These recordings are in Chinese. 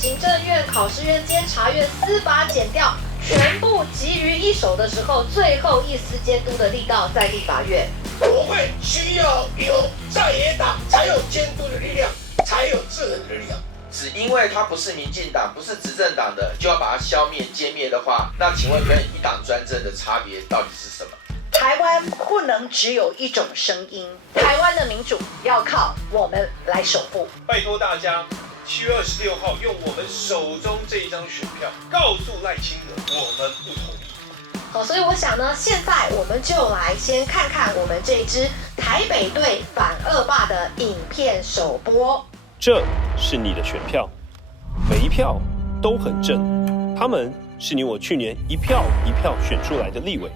行政院、考试院、监察院、司法检调全部集于一手的时候，最后一丝监督的力道在立法院。国会需要有在野党，才有监督的力量，才有制衡的力量。只因为它不是民进党，不是执政党的，就要把它消灭、歼灭的话，那请问跟一党专政的差别到底是什么？台湾不能只有一种声音，台湾的民主要靠我们来守护。拜托大家，7月26号用我们手中这一张选票，告诉赖清德，我们不同意。好，所以我想呢，现在我们就来先看看我们这支台北队反恶霸的影片首播。这是你的选票，每一票都很正，他们是你我去年一票一票选出来的立委。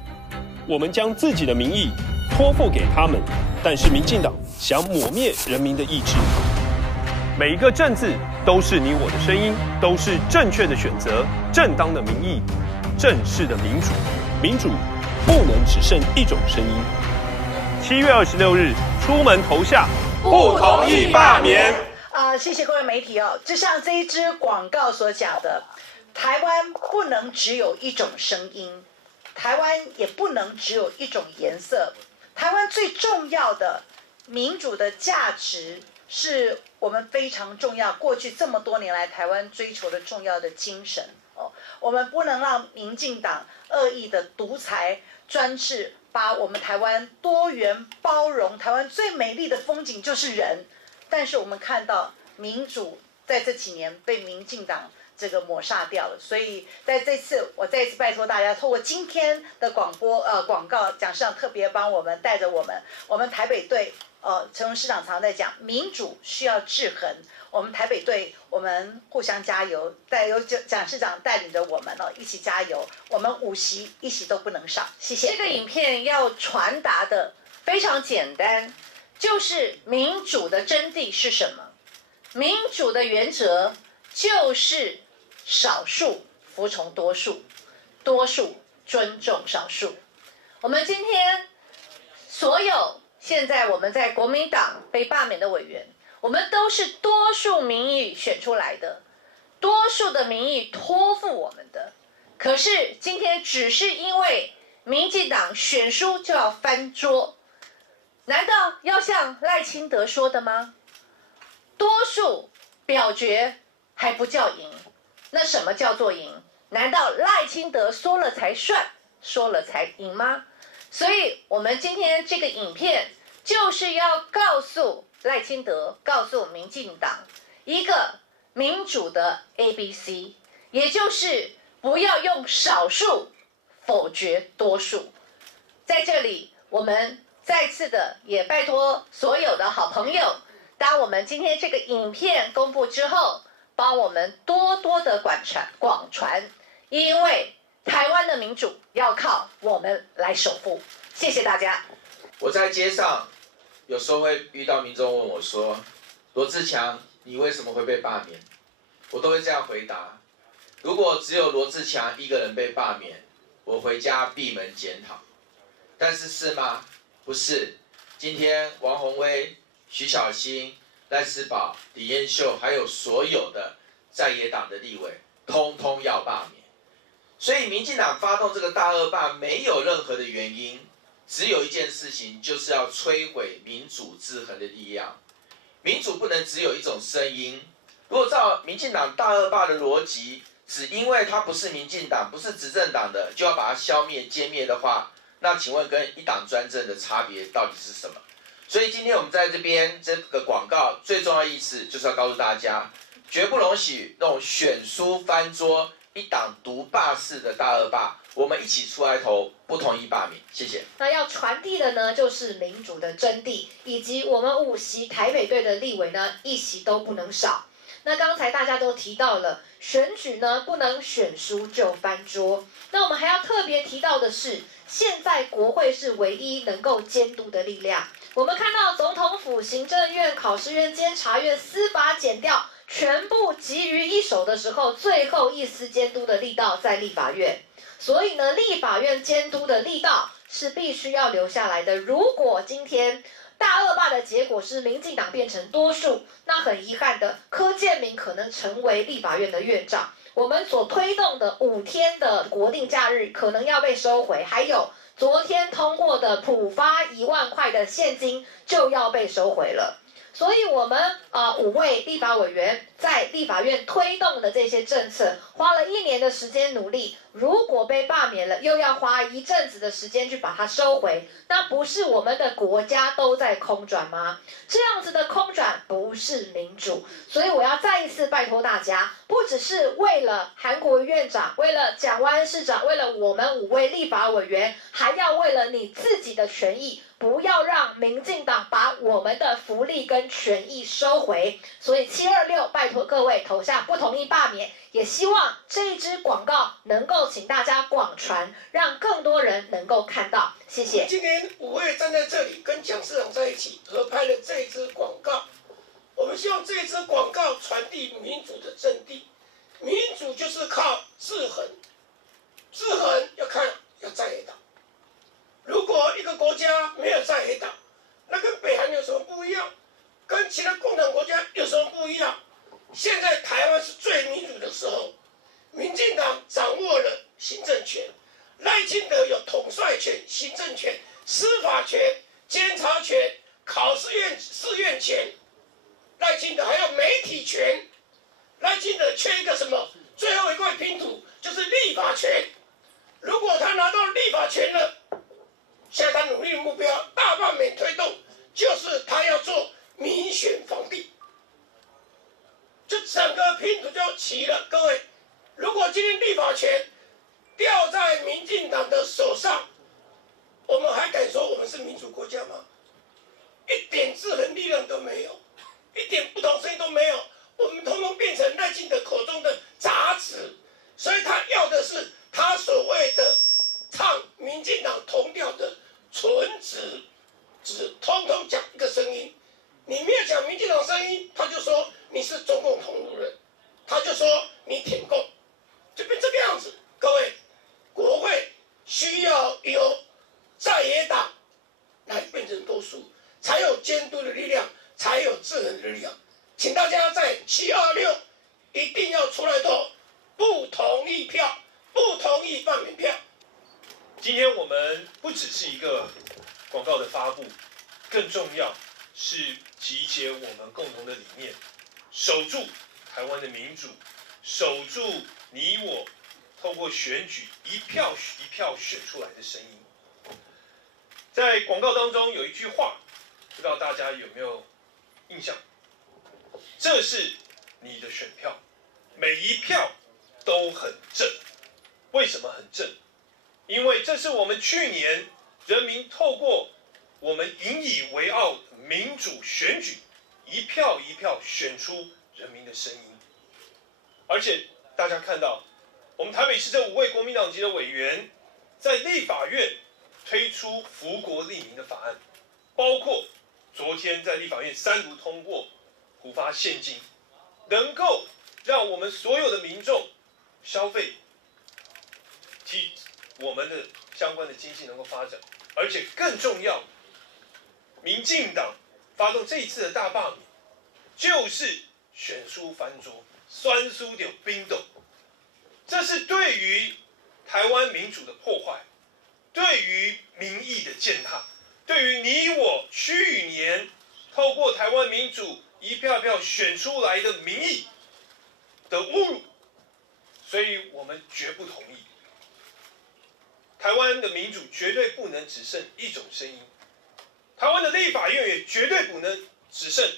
我们将自己的民意托付给他们，但是民进党想抹灭人民的意志。每一个政字都是你我的声音，都是正确的选择，正当的民意，正式的民主。民主不能只剩一种声音。7月26日出门投下，不同意罢免。谢谢各位媒体哦。就像这一支广告所讲的，台湾不能只有一种声音，台湾也不能只有一种颜色。台湾最重要的民主的价值是我们非常重要，过去这么多年来台湾追求的重要的精神哦。我们不能让民进党恶意的独裁专制把我们台湾多元包容，台湾最美丽的风景就是人，但是我们看到民主在这几年被民进党这个抹杀掉了，所以在这次我再一次拜托大家，透过今天的广告，蒋市长特别帮我们带着我们台北队，陈荣市长常在讲，民主需要制衡，我们台北队我们互相加油，由蒋市长带领着我们一起加油，我们5席1席都不能少，谢谢。这个影片要传达的非常简单，就是民主的真谛是什么？民主的原则就是少数服从多数，多数尊重少数。我们今天所有现在我们在国民党被罢免的委员，我们都是多数民意选出来的，多数的民意托付我们的。可是今天只是因为民进党选输就要翻桌，难道要像赖清德说的吗？多数表决还不叫赢，那什么叫做赢？难道赖清德说了才算，说了才赢吗？所以我们今天这个影片就是要告诉赖清德，告诉民进党一个民主的 ABC， 也就是不要用少数否决多数。在这里我们再次的也拜托所有的好朋友，当我们今天这个影片公布之后，帮我们多多的广传，因为台湾的民主要靠我们来守护。谢谢大家。我在街上有时候会遇到民众问我说：“罗智强，你为什么会被罢免？”我都会这样回答：如果只有罗智强一个人被罢免，我回家闭门检讨。但是是吗？不是。今天王宏威、徐小新、赖士葆、李彦秀，还有所有的在野党的立委，通通要罢免。所以民进党发动这个大恶霸，没有任何的原因，只有一件事情，就是要摧毁民主制衡的力量。民主不能只有一种声音。如果照民进党大恶霸的逻辑，只因为它不是民进党，不是执政党的，就要把它消灭、歼灭的话，那请问跟一党专政的差别到底是什么？所以今天我们在这边这个广告最重要的意思就是要告诉大家，绝不容许那种选输翻桌、一党独霸式的大恶霸，我们一起出来投不同意罢免。谢谢。那要传递的呢，就是民主的真谛，以及我们5席台北队的立委呢，1席都不能少。那刚才大家都提到了，选举呢不能选输就翻桌。那我们还要特别提到的是，现在国会是唯一能够监督的力量。我们看到总统府、行政院、考试院、监察院、司法检调全部集于一手的时候，最后一丝监督的力道在立法院。所以呢，立法院监督的力道是必须要留下来的。如果今天大恶霸的结果是民进党变成多数，那很遗憾的，柯建铭可能成为立法院的院长。我们所推动的5天的国定假日可能要被收回，还有昨天通过的普发1万块的现金就要被收回了。所以我们5位立法委员在立法院推动的这些政策，花了1年的时间努力，如果被罢免了，又要花一阵子的时间去把它收回，那不是我们的国家都在空转吗？这样子的空转不是民主。所以我要再一次拜托大家，不只是为了韩国瑜院长，为了蒋万安市长，为了我们5位立法委员，还要为了你自己的权益，不要让民进党把我们的福利跟权益收回。所以726拜托各位投下不同意罢免，也希望这一支广告能够请大家广传，让更多人能够看到。谢谢。今天5位站在这里跟蒋市长在一起合拍了这一支广告，我们希望这一支广告传递民主的真谛。民主就是靠制衡，制衡要在野党。如果一个国家没有在野党，那跟北韩有什么不一样？跟其他共产国家有什么不一样？现在台湾是最民主的时候，民进党掌握了行政权，赖清德有统帅权、行政权、司法权、监察权、考试院、试院权，赖清德还有媒体权。赖清德缺一个什么？最后一块拼图就是立法权。如果他拿到立法权了，现在他努力的目标，大罢免推动，就是他要做民选皇帝，就整个拼图就齐了。各位，如果今天立法权掉在民进党的手上，我们还敢说我们是民主国家吗？一点制衡力量都没有，一点不同声音都没有，我们通通变成赖清德口中的杂质。所以他要的是他所谓的唱民进党同调的纯直，只通通讲一个声音。你没有讲民进党声音，他就说你是中共同路人，他就说你舔共，就变这个样子。各位，国会需要由在野党来变成多数，才有监督的力量，才有制衡的力量。请大家在726一定要出来投不同意票，不同意罢免票。今天我们不只是一个广告的发布，更重要是集结我们共同的理念，守住台湾的民主，守住你我透过选举一票一票选出来的声音。在广告当中有一句话，不知道大家有没有印象？这是你的选票，每一票都很正。为什么很正？因为这是我们去年人民透过我们引以为傲的民主选举，一票一票选出人民的声音。而且大家看到，我们台北市这5位国民党籍的委员，在立法院推出福国利民的法案，包括昨天在立法院3读通过普发现金，能够让我们所有的民众消费，替我们的相关的经济能够发展。而且更重要，民进党发动这一次的大罢免，就是选书翻桌，酸输掉冰斗，这是对于台湾民主的破坏，对于民意的践踏，对于你我去年透过台湾民主一票票选出来的民意的侮辱，所以我们绝不同意。台湾的民主绝对不能只剩一种声音，台湾的立法院也绝对不能只剩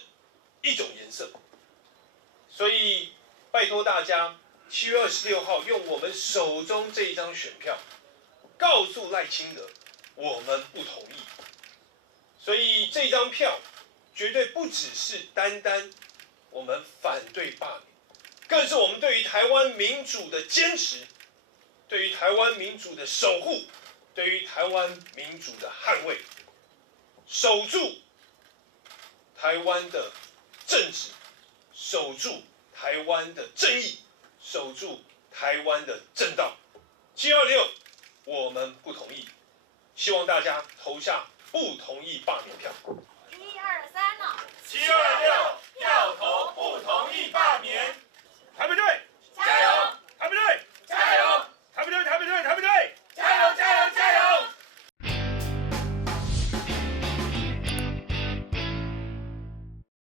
一种颜色。所以拜托大家，7月26号用我们手中这一张选票，告诉赖清德，我们不同意。所以这张票绝对不只是单单我们反对罢免，更是我们对于台湾民主的坚持，对于台湾民主的守护，对于台湾民主的捍卫，守住台湾的正直，守住台湾的正义，守住台湾的正道。726，我们不同意，希望大家投下不同意罢免票。2、3哦。726票投不同意罢免。